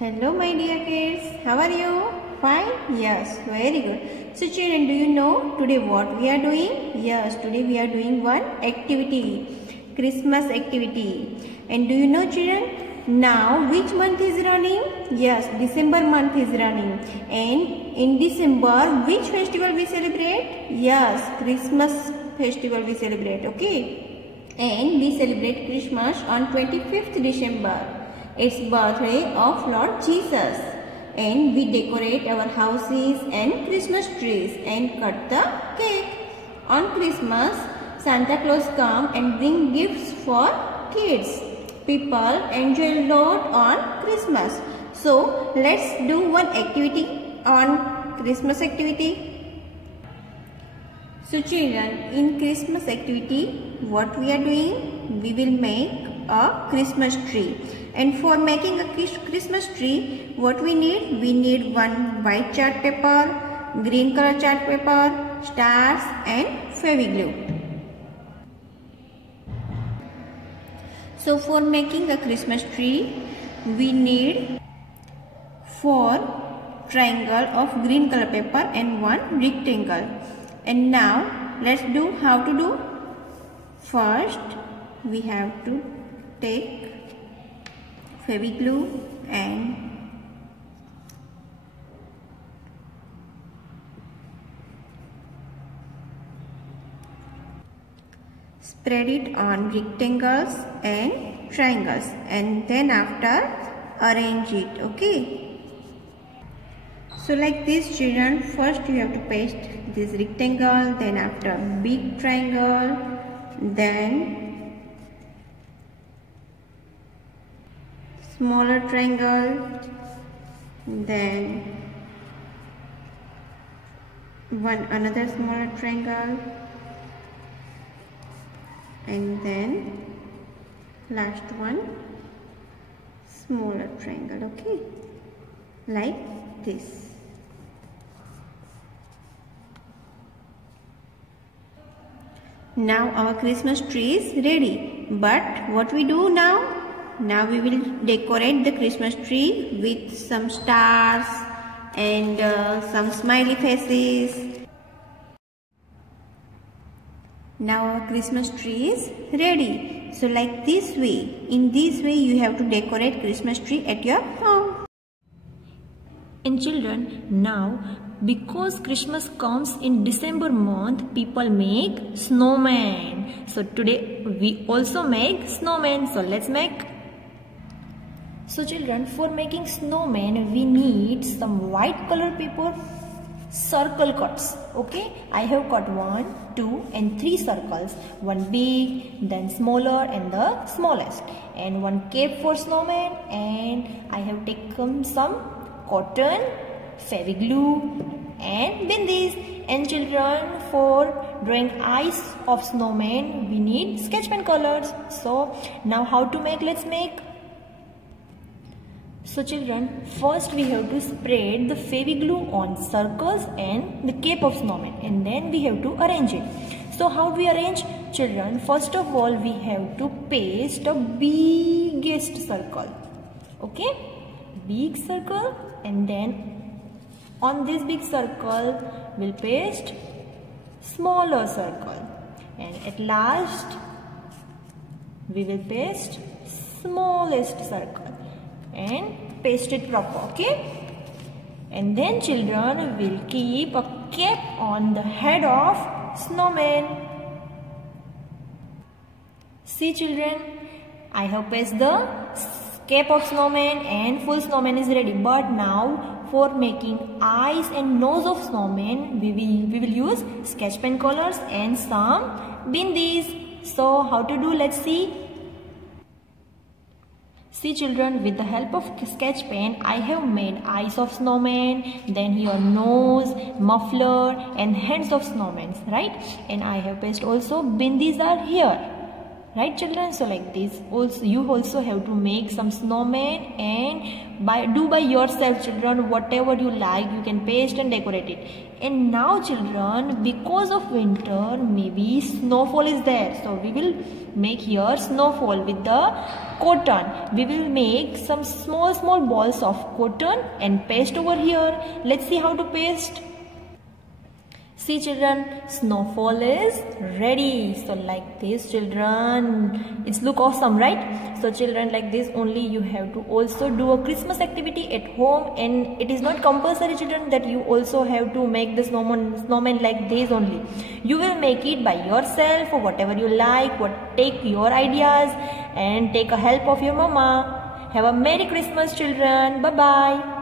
Hello my dear kids, how are you? Fine? Yes, very good. So children, do you know today what we are doing? Yes, today we are doing one activity, Christmas activity. And do you know children, now which month is running? Yes, December month is running. And in December, which festival we celebrate? Yes, Christmas festival we celebrate, okay? And we celebrate Christmas on 25th December. It's birthday of Lord Jesus, and we decorate our houses and Christmas trees and cut the cake. On Christmas, Santa Claus come and bring gifts for kids. People enjoy a lot on Christmas. So let's do one activity on Christmas activity. So children, in Christmas activity, what we are doing? We will make a Christmas tree. And for making a Christmas tree, what we need? We need one white chart paper, green color chart paper, stars and Feviglue. So for making a Christmas tree, we need 4 triangle of green color paper and 1 rectangle. And now let's do how to do. First, we have to take Feviglue and spread it on rectangles and triangles, and then after arrange it, okay? So like this children, first you have to paste this rectangle, then after big triangle, then smaller triangle, then another smaller triangle, and then last one smaller triangle, okay, like this. Now our Christmas tree is ready, but what we do now? Now we will decorate the Christmas tree with some stars and some smiley faces. Now our Christmas tree is ready. So like this way, in this way you have to decorate Christmas tree at your home. And children, now because Christmas comes in December month, people make snowman. So today we also make snowman. So let's make. So children, for making snowman, we need some white color paper circle cuts. Okay, I have cut 1, 2 and 3 circles. One big, then smaller and the smallest. And one cape for snowman, and I have taken some cotton, Feviglue and bindis. And children, for drawing eyes of snowman, we need sketch pen colors. So now how to make? Let's make. So children, first we have to spread the Feviglue on circles and the cape of snowman, and then we have to arrange it. So how do we arrange? Children, first of all we have to paste a biggest circle. Okay, big circle, and then on this big circle we'll paste smaller circle, and at last we will paste smallest circle and paste it proper, okay? And then children will keep a cap on the head of snowman. See children, I have pasted the cap of snowman and full snowman is ready. But now for making eyes and nose of snowman, we will use sketch pen colors and some bindis. So how to do? Let's see. See children, with the help of sketch pen, I have made eyes of snowman, then your nose, muffler and hands of snowman, right? And I have pasted also bindis are here, right children? So like this, also you also have to make some snowman and do by yourself children. Whatever you like, you can paste and decorate it. And now children, because of winter, maybe snowfall is there, so we will make here snowfall with the cotton. We will make some small balls of cotton and paste over here. Let's see how to paste. See children, snowfall is ready. So like this children, it's look awesome, right? So children, like this only you have to also do a Christmas activity at home, and it is not compulsory children that you also have to make the snowman like this only. You will make it by yourself or whatever you like, take your ideas and take a help of your mama. Have a Merry Christmas children. Bye bye.